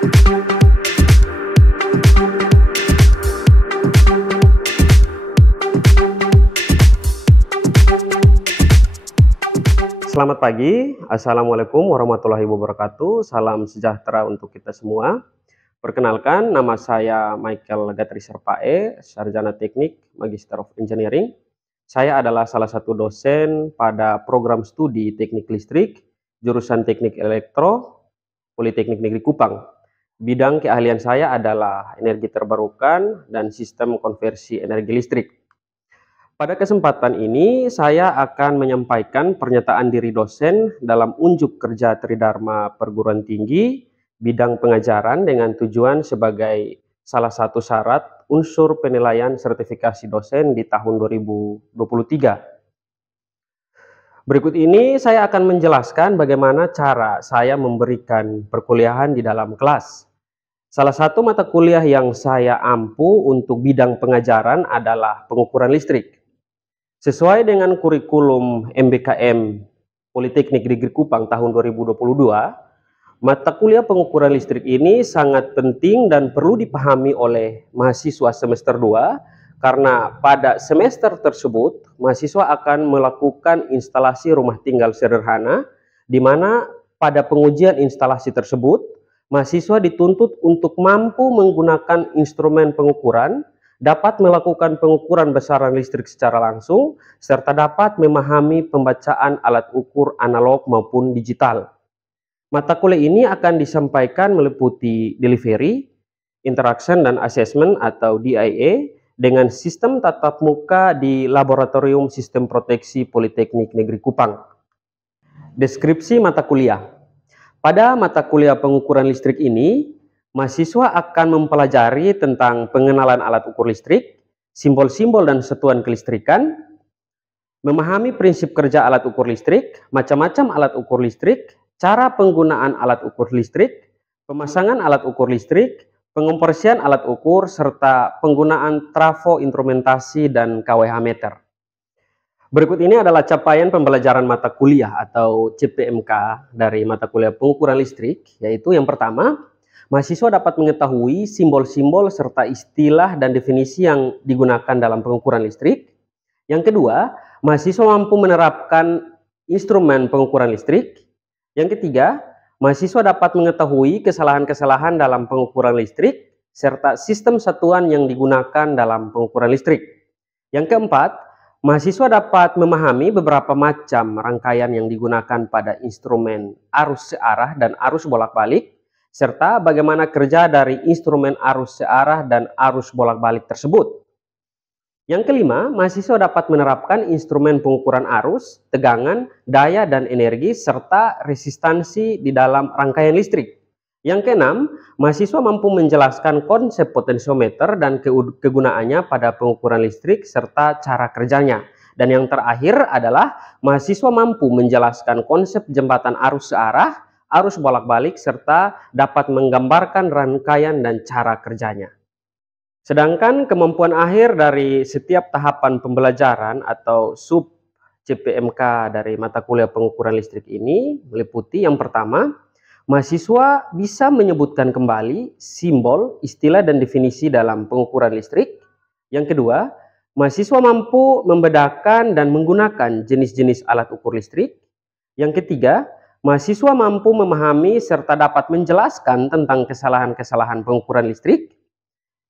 Selamat pagi, Assalamualaikum warahmatullahi wabarakatuh. Salam sejahtera untuk kita semua. Perkenalkan, nama saya Michael Gatri Serpae, Sarjana Teknik, Magister of Engineering. Saya adalah salah satu dosen pada program studi Teknik Listrik, jurusan Teknik Elektro, Politeknik Negeri Kupang. Bidang keahlian saya adalah energi terbarukan dan sistem konversi energi listrik. Pada kesempatan ini, saya akan menyampaikan pernyataan diri dosen dalam unjuk kerja Tridharma Perguruan Tinggi, bidang pengajaran dengan tujuan sebagai salah satu syarat unsur penilaian sertifikasi dosen di tahun 2023. Berikut ini saya akan menjelaskan bagaimana cara saya memberikan perkuliahan di dalam kelas. Salah satu mata kuliah yang saya ampu untuk bidang pengajaran adalah pengukuran listrik. Sesuai dengan kurikulum MBKM Politeknik Negeri Kupang tahun 2022, mata kuliah pengukuran listrik ini sangat penting dan perlu dipahami oleh mahasiswa semester 2 karena pada semester tersebut mahasiswa akan melakukan instalasi rumah tinggal sederhana di mana pada pengujian instalasi tersebut mahasiswa dituntut untuk mampu menggunakan instrumen pengukuran, dapat melakukan pengukuran besaran listrik secara langsung, serta dapat memahami pembacaan alat ukur analog maupun digital. Mata kuliah ini akan disampaikan meliputi delivery, interaction dan assessment atau DIA dengan sistem tatap muka di Laboratorium Sistem Proteksi Politeknik Negeri Kupang. Deskripsi mata kuliah. Pada mata kuliah pengukuran listrik ini, mahasiswa akan mempelajari tentang pengenalan alat ukur listrik, simbol-simbol dan satuan kelistrikan, memahami prinsip kerja alat ukur listrik, macam-macam alat ukur listrik, cara penggunaan alat ukur listrik, pemasangan alat ukur listrik, pengompresian alat ukur, serta penggunaan trafo instrumentasi dan KWH meter. Berikut ini adalah capaian pembelajaran mata kuliah atau CPMK dari mata kuliah pengukuran listrik, yaitu yang pertama, mahasiswa dapat mengetahui simbol-simbol serta istilah dan definisi yang digunakan dalam pengukuran listrik. Yang kedua, mahasiswa mampu menerapkan instrumen pengukuran listrik. Yang ketiga, mahasiswa dapat mengetahui kesalahan-kesalahan dalam pengukuran listrik serta sistem satuan yang digunakan dalam pengukuran listrik. Yang keempat, mahasiswa dapat memahami beberapa macam rangkaian yang digunakan pada instrumen arus searah dan arus bolak-balik, serta bagaimana kerja dari instrumen arus searah dan arus bolak-balik tersebut. Yang kelima, mahasiswa dapat menerapkan instrumen pengukuran arus, tegangan, daya dan energi, serta resistansi di dalam rangkaian listrik. Yang keenam, mahasiswa mampu menjelaskan konsep potensiometer dan kegunaannya pada pengukuran listrik, serta cara kerjanya. Dan yang terakhir adalah mahasiswa mampu menjelaskan konsep jembatan arus searah, arus bolak-balik, serta dapat menggambarkan rangkaian dan cara kerjanya. Sedangkan kemampuan akhir dari setiap tahapan pembelajaran atau sub CPMK dari mata kuliah pengukuran listrik ini meliputi yang pertama, mahasiswa bisa menyebutkan kembali simbol, istilah, dan definisi dalam pengukuran listrik. Yang kedua, mahasiswa mampu membedakan dan menggunakan jenis-jenis alat ukur listrik. Yang ketiga, mahasiswa mampu memahami serta dapat menjelaskan tentang kesalahan-kesalahan pengukuran listrik.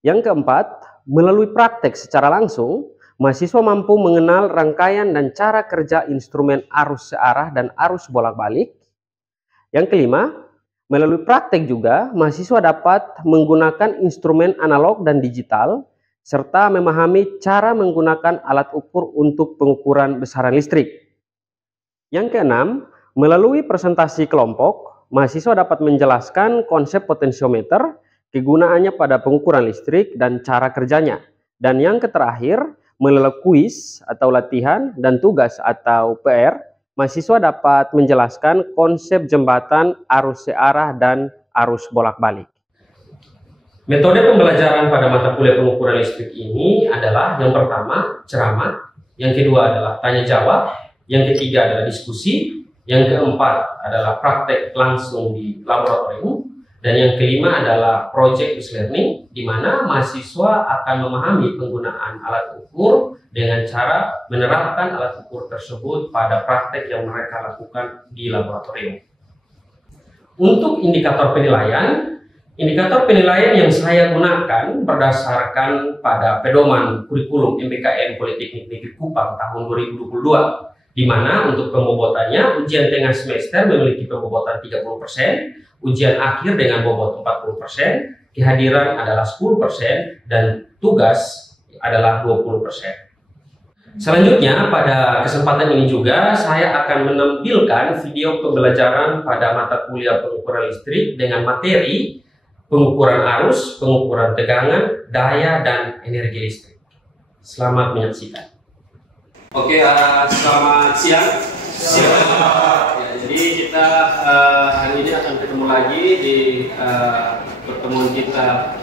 Yang keempat, melalui praktek secara langsung, mahasiswa mampu mengenal rangkaian dan cara kerja instrumen arus searah dan arus bolak-balik. Yang kelima, melalui praktek juga, mahasiswa dapat menggunakan instrumen analog dan digital, serta memahami cara menggunakan alat ukur untuk pengukuran besaran listrik. Yang keenam, melalui presentasi kelompok, mahasiswa dapat menjelaskan konsep potensiometer, kegunaannya pada pengukuran listrik, dan cara kerjanya. Dan yang terakhir, melalui kuis atau latihan dan tugas atau PR, mahasiswa dapat menjelaskan konsep jembatan arus searah dan arus bolak-balik. Metode pembelajaran pada mata kuliah pengukuran listrik ini adalah yang pertama, ceramah, yang kedua adalah tanya jawab, yang ketiga adalah diskusi, yang keempat adalah praktek langsung di laboratorium, Dan yang kelima adalah project based learning, di mana mahasiswa akan memahami penggunaan alat ukur dengan cara menerapkan alat ukur tersebut pada praktek yang mereka lakukan di laboratorium. Untuk indikator penilaian yang saya gunakan berdasarkan pada pedoman kurikulum MBKM Politeknik Negeri Kupang tahun 2022, di mana untuk pembobotannya ujian tengah semester memiliki pembobotan 30%, ujian akhir dengan bobot 40%, kehadiran adalah 10%, dan tugas adalah 20%. Selanjutnya, pada kesempatan ini juga saya akan menampilkan video pembelajaran pada mata kuliah pengukuran listrik dengan materi pengukuran arus, pengukuran tegangan, daya, dan energi listrik. Selamat menyaksikan. Oke, selamat siang. Ya, jadi kita hari ini akan ketemu lagi di pertemuan kita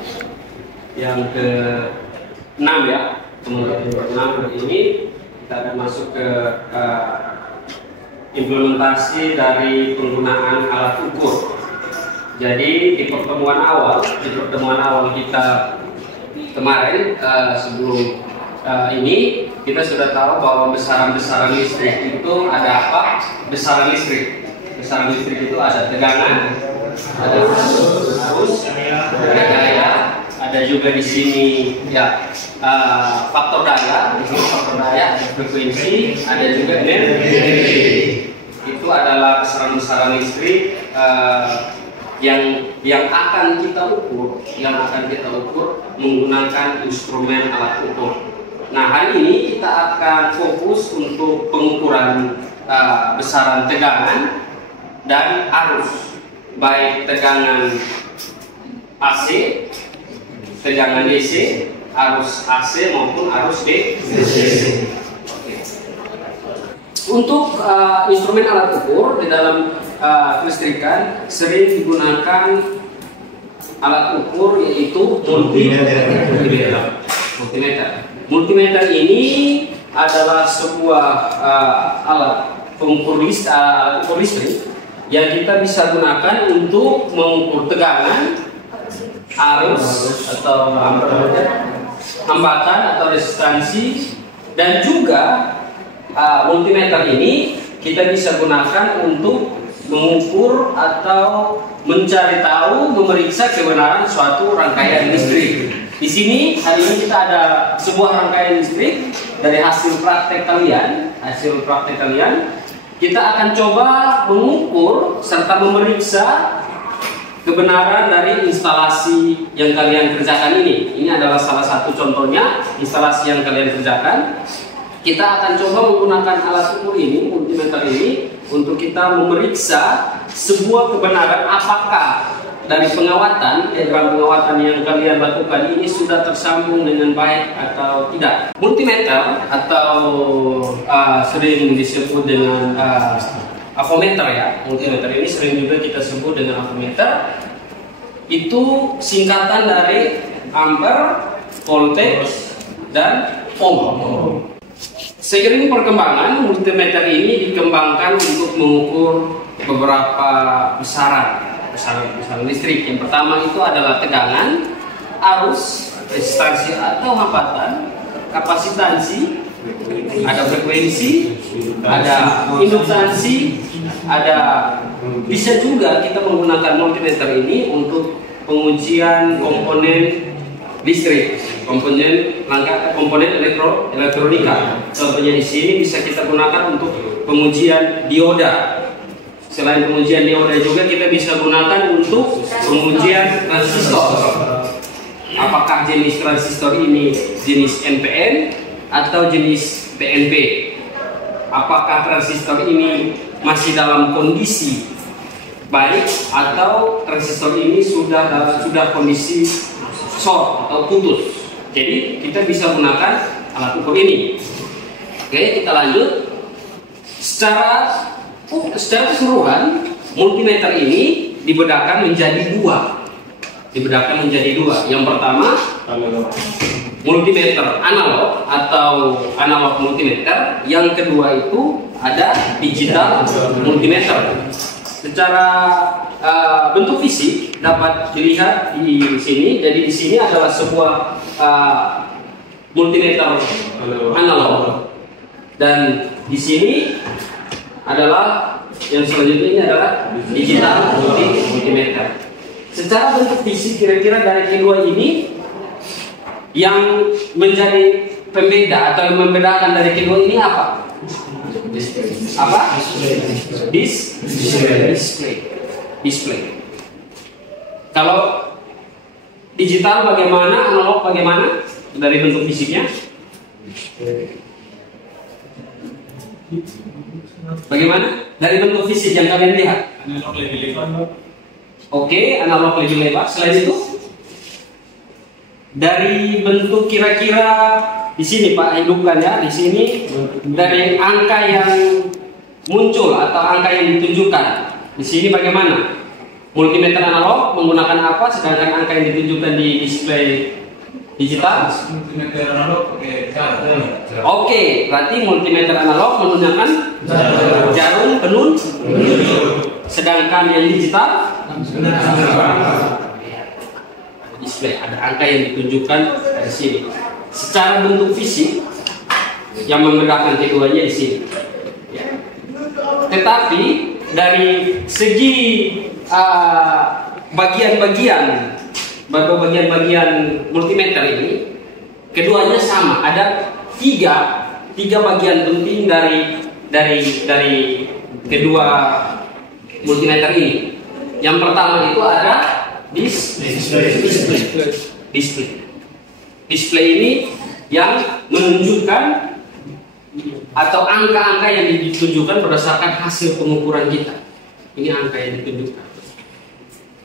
yang ke-6 ya. Pertemuan ke-6 hari ini kita akan masuk ke implementasi dari penggunaan alat ukur. Jadi di pertemuan awal kita kemarin sebelum ini kita sudah tahu bahwa besaran-besaran listrik itu ada apa? Besaran listrik itu ada tegangan, ada arus, ada daya, ada juga di sini ya faktor daya, ada frekuensi, ada juga energi. Itu adalah besaran-besaran listrik yang akan kita ukur, menggunakan instrumen alat ukur. Nah, hari ini kita akan fokus untuk pengukuran besaran tegangan dan arus, baik tegangan AC, tegangan DC, arus AC maupun arus DC. Untuk instrumen alat ukur di dalam kelistrikan sering digunakan alat ukur yaitu multimeter. Multimeter ini adalah sebuah alat pengukur listrik yang kita bisa gunakan untuk mengukur tegangan, arus atau hambatan atau resistansi, dan juga multimeter ini kita bisa gunakan untuk mengukur atau mencari tahu, memeriksa kebenaran suatu rangkaian listrik. Di sini hari ini kita ada sebuah rangkaian listrik dari hasil praktek kalian. Kita akan coba mengukur serta memeriksa kebenaran dari instalasi yang kalian kerjakan ini. Ini adalah salah satu contohnya instalasi yang kalian kerjakan. Kita akan coba menggunakan alat ukur ini, multimeter ini, untuk kita memeriksa sebuah kebenaran apakah dari diagram pengawatan yang kalian lakukan ini sudah tersambung dengan baik atau tidak. Multimeter atau sering disebut dengan avometer ya. Multimeter ini sering juga kita sebut dengan avometer. Itu singkatan dari ampere, voltage, dan ohm. Seiring perkembangan, multimeter ini dikembangkan untuk mengukur beberapa besaran listrik. Yang pertama itu adalah tegangan, arus, resistansi atau hambatan, kapasitansi, ada frekuensi, ada induktansi, bisa juga kita menggunakan multimeter ini untuk pengujian komponen listrik, komponen elektronika. Contohnya di sini bisa kita gunakan untuk pengujian dioda. Selain pengujian dioda juga kita bisa gunakan untuk pengujian transistor. Apakah jenis transistor ini jenis NPN atau jenis PNP? Apakah transistor ini masih dalam kondisi baik atau transistor ini sudah kondisi short atau putus? Jadi kita bisa gunakan alat ukur ini. Oke, kita lanjut. Secara keseluruhan, multimeter ini dibedakan menjadi dua. Yang pertama, multimeter analog atau analog multimeter. Yang kedua itu ada digital multimeter. Secara bentuk fisik, dapat dilihat di sini. Jadi di sini adalah sebuah multimeter analog, dan di sini adalah yang selanjutnya ini adalah digital multimeter. Secara bentuk fisik kira-kira dari kedua ini yang menjadi pembeda atau yang membedakan dari kedua ini apa? Apa? Display. Kalau digital bagaimana, analog bagaimana dari bentuk fisiknya? Bagaimana? Dari bentuk fisik yang kalian lihat? Analog lebih lebar. Oke, analog lebih lebar. Selain itu, dari bentuk kira-kira di sini Pak hidupkan ya, di sini dari angka yang muncul atau angka yang ditunjukkan. Di sini bagaimana? Multimeter analog menggunakan apa, sedangkan angka yang ditunjukkan di display digital? Multimeter analog pakai jarum. Oke, berarti multimeter analog menggunakan jarum penunjuk. Sedangkan yang digital display, ada angka yang ditunjukkan di sini. Secara bentuk fisik yang membedakan keduanya di sini. Tetapi dari segi bagian-bagian multimeter ini, keduanya sama. Ada tiga bagian penting dari kedua multimeter ini. Yang pertama itu ada display ini yang menunjukkan atau angka-angka yang ditunjukkan berdasarkan hasil pengukuran kita. Ini angka yang ditunjukkan.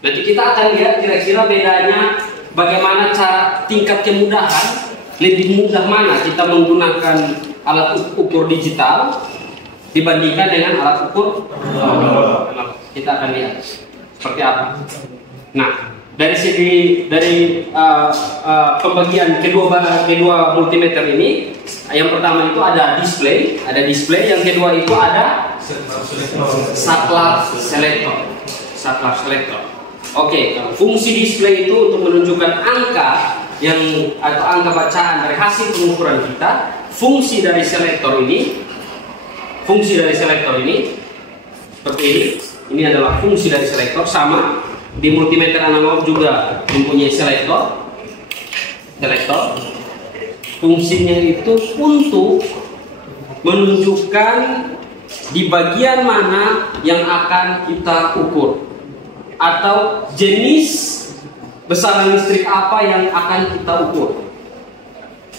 Nanti kita akan lihat kira-kira bedanya bagaimana cara tingkat kemudahan, lebih mudah mana kita menggunakan alat ukur digital dibandingkan dengan alat ukur analog. Kita akan lihat seperti apa. Nah, dari pembagian kedua multimeter ini, yang pertama itu ada display, yang kedua itu ada saklar selektor. Oke, fungsi display itu untuk menunjukkan angka atau angka bacaan dari hasil pengukuran kita. Fungsi dari selektor ini seperti ini. Ini adalah fungsi dari selektor. Sama di multimeter analog juga mempunyai selektor. Fungsinya itu untuk menunjukkan di bagian mana yang akan kita ukur, atau jenis besaran listrik apa yang akan kita ukur.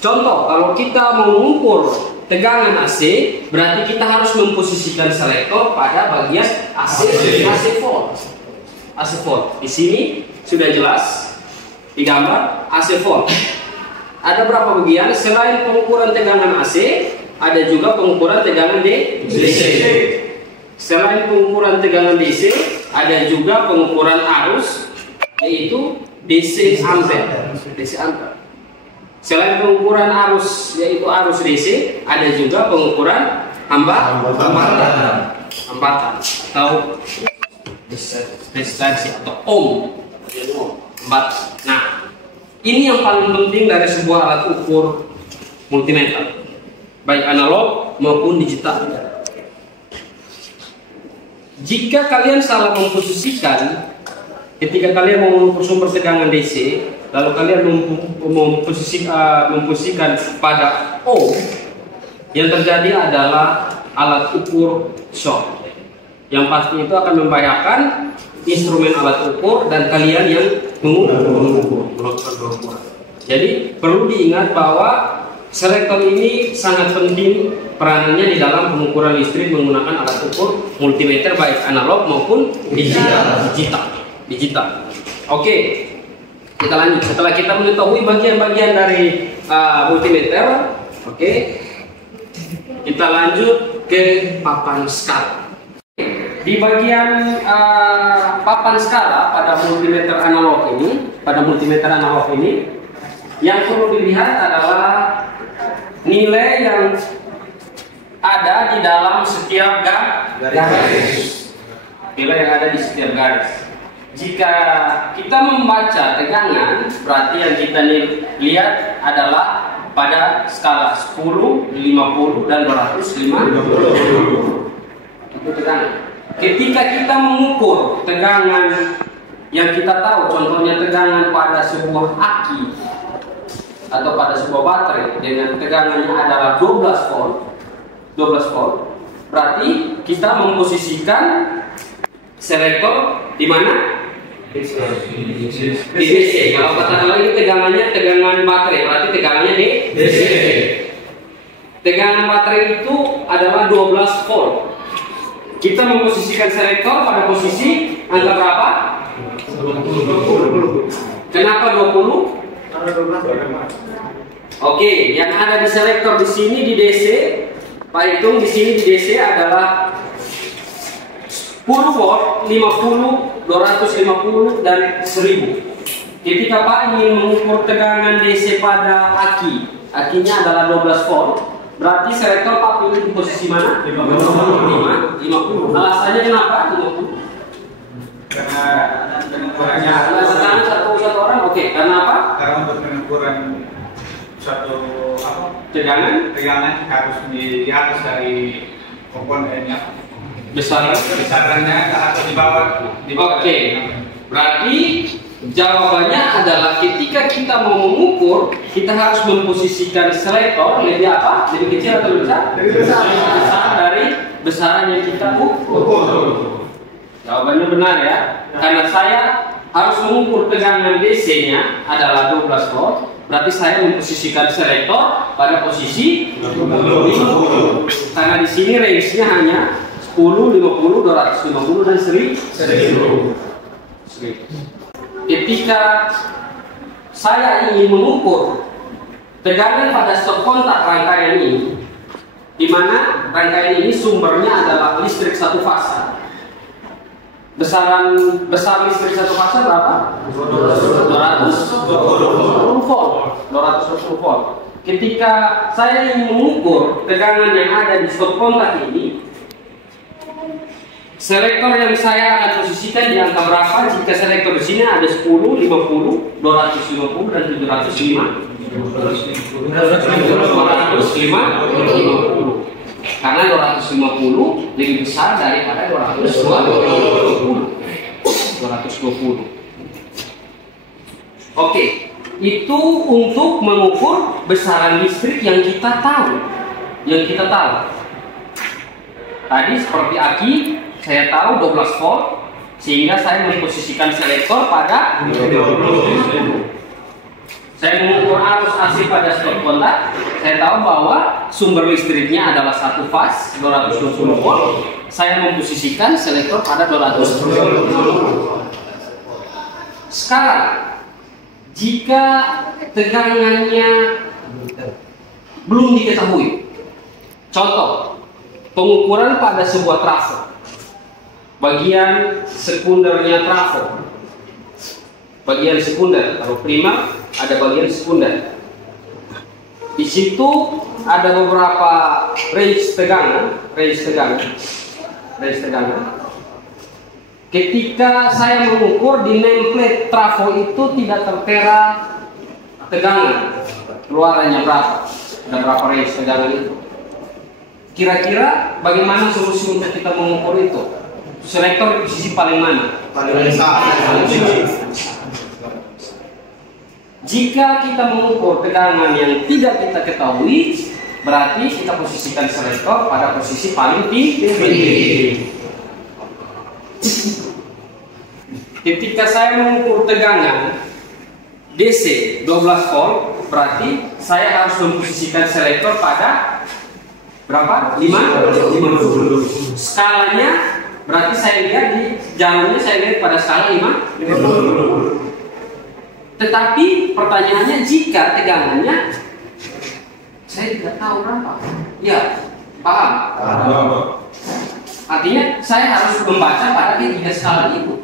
Contoh, kalau kita mau mengukur tegangan AC, berarti kita harus memposisikan selektor pada bagian AC volt. Di sini sudah jelas digambar AC volt. Ada berapa bagian? Selain pengukuran tegangan AC, ada juga pengukuran tegangan DC. Selain pengukuran tegangan DC, ada juga pengukuran arus, yaitu DC ampere. Selain pengukuran arus, yaitu arus DC, ada juga pengukuran hambatan atau resistansi atau ohm. Nah, ini yang paling penting dari sebuah alat ukur multimeter, baik analog maupun digital. Jika kalian salah memposisikan, ketika kalian mau mengukur sumber tegangan DC, lalu kalian memposisikan pada ohm, yang terjadi adalah alat ukur short. Yang pasti itu akan membahayakan instrumen alat ukur dan kalian yang mengukur. Jadi perlu diingat bahwa selektor ini sangat penting peranannya di dalam pengukuran listrik menggunakan alat ukur multimeter, baik analog maupun digital. Oke, kita lanjut. Setelah kita mengetahui bagian-bagian dari multimeter, oke, kita lanjut ke papan skala. Di bagian papan skala pada multimeter analog ini, yang perlu dilihat adalah nilai yang ada di dalam setiap garis. Nilai yang ada di setiap garis. Jika kita membaca tegangan, berarti yang kita lihat adalah pada skala 10, 50, dan 250. Itu tegangan. Ketika kita mengukur tegangan yang kita tahu, contohnya tegangan pada sebuah aki atau pada sebuah baterai dengan tegangannya adalah 12 volt, berarti kita memposisikan selektor di mana? Di DC. Kalau katakan lagi tegangan baterai, berarti tegangannya di DC. Tegangan baterai itu adalah 12 volt. Kita memposisikan selektor pada posisi angka berapa? 20. Kenapa 20? Oke, yang ada di selektor di sini di DC, Pak hitung di sini di DC adalah 10 volt, 50, 250, dan 1000. Ketika Pak ingin mengukur tegangan DC pada akinya adalah 12 volt, berarti selektor Pak pilih di posisi mana? 50. Alasannya kenapa 50? Karena pengukurannya satu orang, oke. Karena apa? Karena untuk pengukuran suatu tegangan harus di atas dari komponennya. Besarannya atau di bawah. Oke. Berarti jawabannya adalah ketika kita mau mengukur, kita harus memposisikan selektor lebih apa? Lebih kecil atau lebih besar? Lebih besar dari besaran yang kita ukur. Jawabannya benar ya. Karena saya harus mengukur tegangan DC-nya adalah 12 volt, berarti saya memposisikan selektor pada posisi 50. Karena di sini range-nya hanya 10, 50, 250, dan 1000. Ketika saya ingin mengukur tegangan pada stop kontak rangkaian ini, di mana rangkaian ini sumbernya adalah listrik satu fasa. Besar listrik satu fasa berapa? 220 volt. Ketika saya ingin mengukur tegangan yang ada di stop kontak ini, selektor yang saya akan posisikan di angka berapa? Jika selektor di sini ada 10, 50, 250, dan 705. 250. Karena 250 lebih besar daripada 220. Oke, itu untuk mengukur besaran listrik yang kita tahu. Tadi seperti aki, saya tahu 12 volt, sehingga saya memposisikan selektor pada 20. Saya mengukur arus AC pada stop kontak. Saya tahu bahwa sumber listriknya adalah satu fase 220 volt. Saya memposisikan selektor pada 220. Sekarang, jika tegangannya belum diketahui, contoh pengukuran pada sebuah trafo, bagian sekundernya trafo, bagian sekunder, kalau primer ada bagian sekunder. Di situ ada beberapa range tegangan. Ketika saya mengukur di nameplate trafo itu tidak tertera tegangan keluarannya berapa, ada berapa range tegangan itu. Kira-kira bagaimana solusi untuk kita mengukur itu? Selektor di sisi paling mana? Paling besar. Jika kita mengukur tegangan yang tidak kita ketahui, berarti kita posisikan selektor pada posisi paling tinggi. Ketika saya mengukur tegangan DC 12 volt, berarti saya harus memposisikan selektor pada berapa? 50. Skalanya berarti saya lihat di jalurnya, saya lihat pada skala 50. Tetapi pertanyaannya, jika tegangannya saya tidak tahu berapa, ya paham? Artinya saya harus membaca pada ketiga skala itu,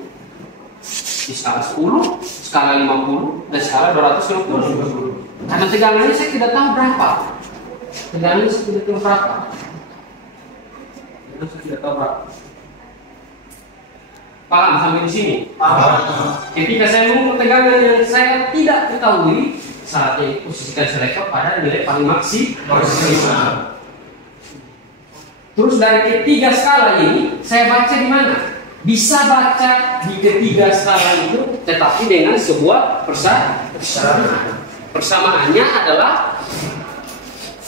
di skala 10, skala 50, dan skala 250. Karena tegangannya saya tidak tahu berapa. Paham sampai di sini? Paham. Ketika saya mengukur tegangan yang saya tidak ketahui, saatnya posisikan selektor pada nilai paling maksimal. Terus dari ketiga skala ini saya baca di mana? Bisa baca di ketiga skala itu, tetapi dengan sebuah persamaan. Persamaannya adalah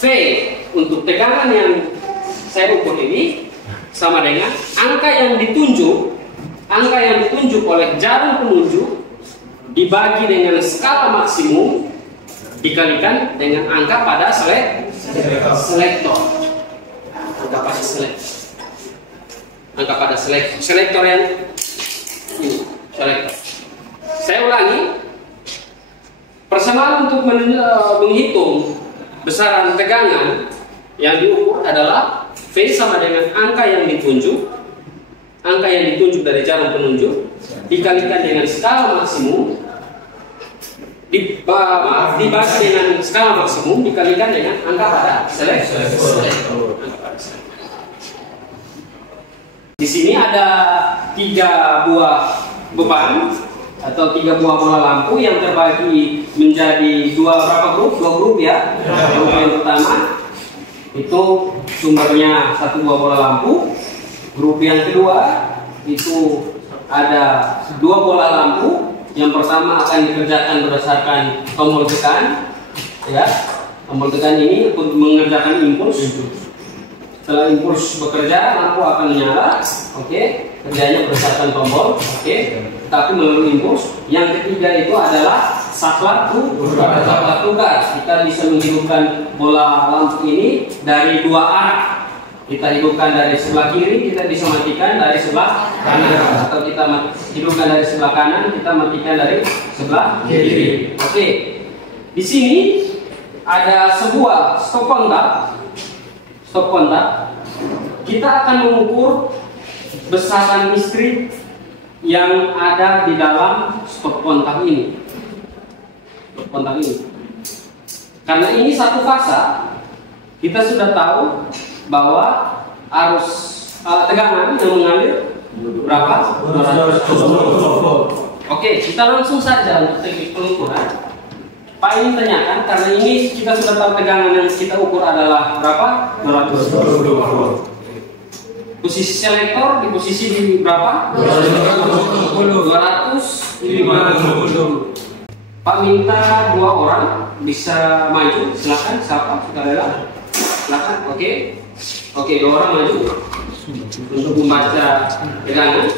V untuk tegangan yang saya ukur ini sama dengan angka yang ditunjuk oleh jarum penunjuk dibagi dengan skala maksimum dikalikan dengan angka pada selektor. Angka pada selektor yang ini, selektor. Saya ulangi, persamaan untuk menghitung besaran tegangan yang diukur adalah V sama dengan angka yang ditunjuk dari jarum penunjuk dikalikan dengan skala maksimum dibagi dengan skala maksimum dikalikan dengan angka pada selektor. Di sini ada 3 buah beban atau 3 buah bola lampu yang terbagi menjadi dua grup ya. Grup yang pertama itu sumbernya 1 buah bola lampu. Grup yang kedua itu ada 2 bola lampu. Yang pertama akan dikerjakan berdasarkan tombol tekan, ya. Tombol tekan ini untuk mengerjakan impuls. Setelah impuls bekerja, lampu akan menyala. Oke, kerjanya berdasarkan tombol. Oke, tapi melalui impuls. Yang ketiga itu adalah saklar tugas. Kita bisa menghidupkan bola lampu ini dari 2 arah. Kita hidupkan dari sebelah kiri, kita bisa matikan dari sebelah kanan. Atau kita hidupkan dari sebelah kanan, kita matikan dari sebelah kiri. Oke, di sini ada sebuah stop kontak. Kita akan mengukur besaran listrik yang ada di dalam stop kontak ini. Karena ini satu fasa, kita sudah tahu bahwa arus tegangan yang mengalir berapa? 220 volt. Oke, kita langsung saja untuk teknik pengukuran. Pak ingin tanyakan, karena ini kita sudah tahu tegangan yang kita ukur adalah berapa? 220 volt. Posisi selektor di posisi di berapa? 250. Pak minta 2 orang bisa maju, silakan. Siapa? Sukarela? Silakan. Oke, 2 orang maju untuk membaca tegangan.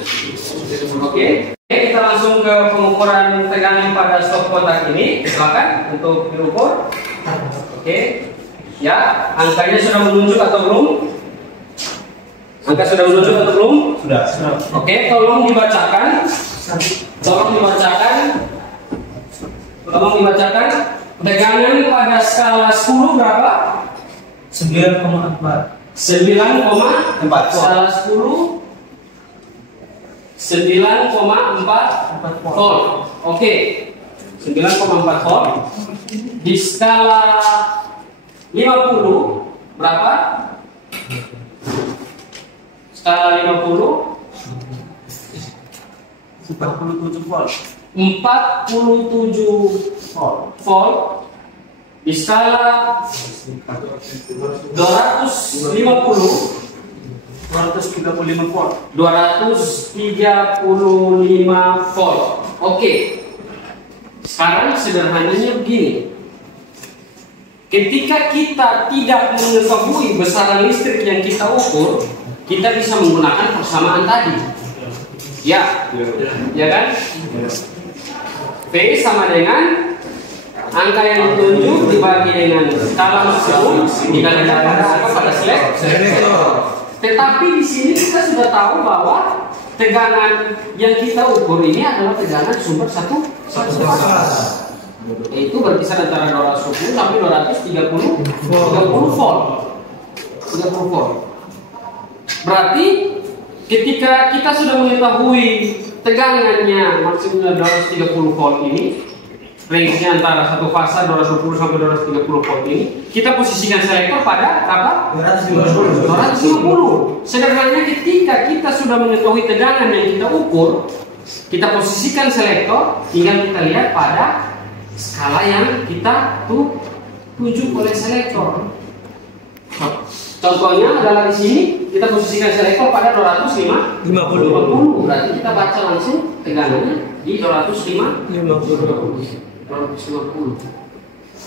Oke. Kita langsung ke pengukuran tegangan pada stop kontak ini. Silakan untuk diukur. Oke. Ya, angkanya sudah menunjuk atau belum? Angka sudah menunjuk atau belum? Sudah. Oke, tolong dibacakan. Tegangan pada skala 10 berapa? 9,4. Skala 10 9,4 volt. Oke. 9,4 volt. Di skala 50 berapa? Skala 50 47 volt. 47 volt. Di skala 235 volt. 235 volt. Oke. Sekarang sederhananya begini. Ketika kita tidak mengetahui besaran listrik yang kita ukur, kita bisa menggunakan persamaan tadi. Ya. Ya kan? V sama dengan angka yang ditunjuk dibagi dengan skala maksimum dikalikan pada angka pada selektor. Tetapi di sini kita sudah tahu bahwa tegangan yang kita ukur ini adalah tegangan sumber satu fasa. Itu berkisar antara 220 sampai 230 volt. Berarti ketika kita sudah mengetahui tegangannya maksimal 230 volt ini, range-nya antara satu fasa 220 sampai 230 volt ini, kita posisikan selektor pada berapa? 250. Sederhananya ketika kita sudah mengetahui tegangan yang kita ukur, kita posisikan selektor, tinggal kita lihat pada skala yang kita tunjuk oleh selektor. Contohnya adalah di sini kita posisikan selektor pada 250. Berarti kita baca langsung tegangannya di 250.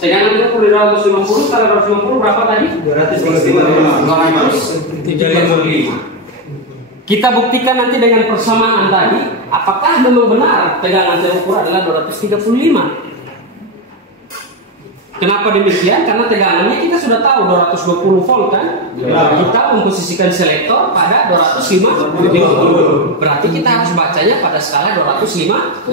Tegangan ukur di 250, skala 250 berapa tadi? 235. Kita buktikan nanti dengan persamaan tadi, apakah memang benar tegangan terukur adalah 235. Kenapa demikian? Karena tegangannya kita sudah tahu 220 volt kan? Kita memposisikan selektor pada 250. Berarti kita harus bacanya pada skala 250.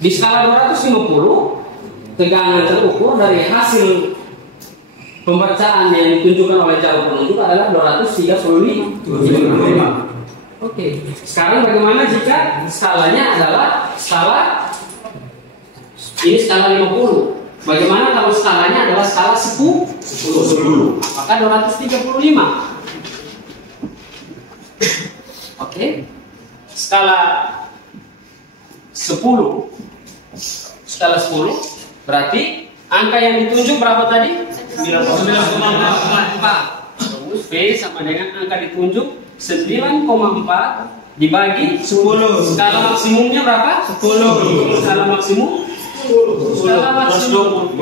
Di skala 250, tegangan terukur dari hasil pembacaan yang ditunjukkan oleh jarum penunjuk adalah 235. Oke. Sekarang bagaimana jika skalanya adalah skala ini skala 50. Bagaimana kalau skalanya adalah skala 10? Apakah 235? Oke. Skala 10. Skala 10 berarti angka yang ditunjuk berapa tadi? 9,4. Terus B sama dengan angka ditunjuk 9,4 dibagi 10. Skala maksimumnya berapa? 10. Skala maksimum 250.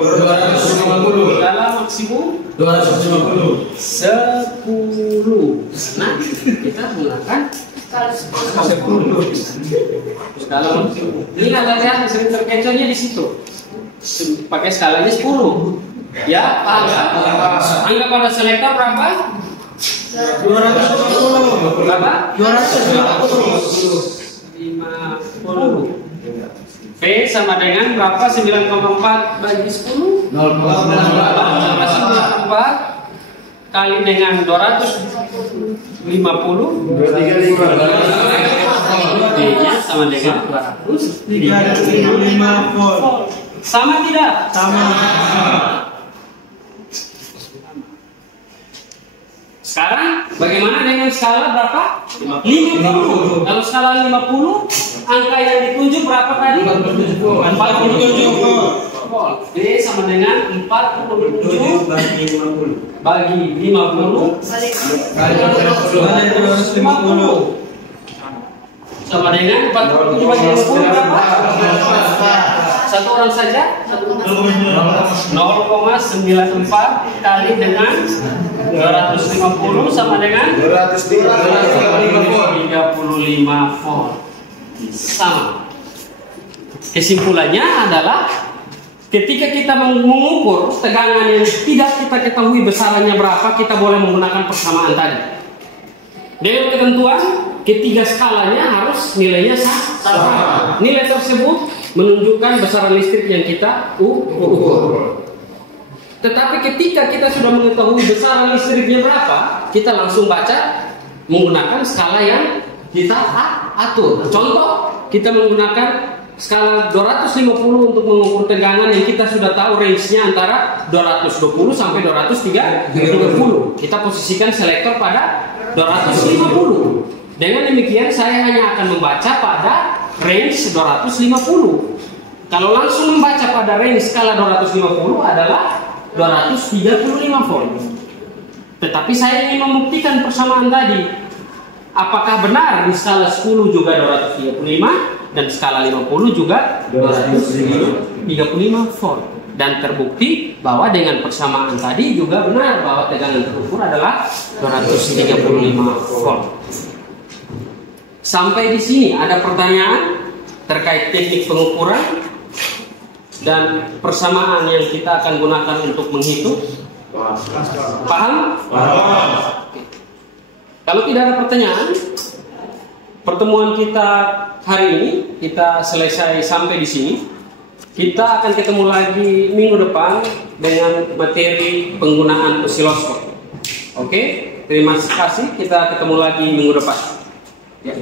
Skala maksimum 250. 10. Nah, kita gunakan skala 10. Skala maksimum. Ini anda lihat sering terkecohnya di situ. Pakai skalanya 10. Ya, anggap pada selektor berapa? 250. Berapa? 250. V sama dengan berapa? 9,4 bagi 10? 0,4 kali dengan 250. D-nya sama dengan 235 volt. Sama tidak? Sama. Sekarang bagaimana dengan skala berapa? 50. Kalau skala 50, angka yang ditunjuk berapa tadi? 47 volt. D sama dengan 47 bagi 50 kali 250 sama dengan 47 bagi 50 berapa? Satu orang saja 0,94 kali dengan 250 sama dengan 235 volt. Sama. Kesimpulannya adalah ketika kita mengukur tegangan yang tidak kita ketahui besarannya berapa, kita boleh menggunakan persamaan tadi. Dengan ketentuan ketiga skalanya harus nilainya sama. Nilai tersebut menunjukkan besaran listrik yang kita ukur. Tetapi ketika kita sudah mengetahui besaran listriknya berapa, kita langsung baca menggunakan skala yang kita atur. Contoh, kita menggunakan skala 250 untuk mengukur tegangan yang kita sudah tahu range-nya antara 220 sampai 230. Kita posisikan selektor pada 250. Dengan demikian saya hanya akan membaca pada range 250. Kalau langsung membaca pada range skala 250 adalah 235 volt. Tetapi saya ingin membuktikan persamaan tadi. Apakah benar di skala 10 juga 235 dan skala 50 juga 235 volt? Dan terbukti bahwa dengan persamaan tadi juga benar bahwa tegangan terukur adalah 235 volt. Sampai di sini ada pertanyaan terkait teknik pengukuran dan persamaan yang kita akan gunakan untuk menghitung. Paham? Oke. Kalau tidak ada pertanyaan, pertemuan kita hari ini kita selesai sampai di sini. Kita akan ketemu lagi minggu depan dengan materi penggunaan osiloskop. Oke, terima kasih. Kita ketemu lagi minggu depan. Ya.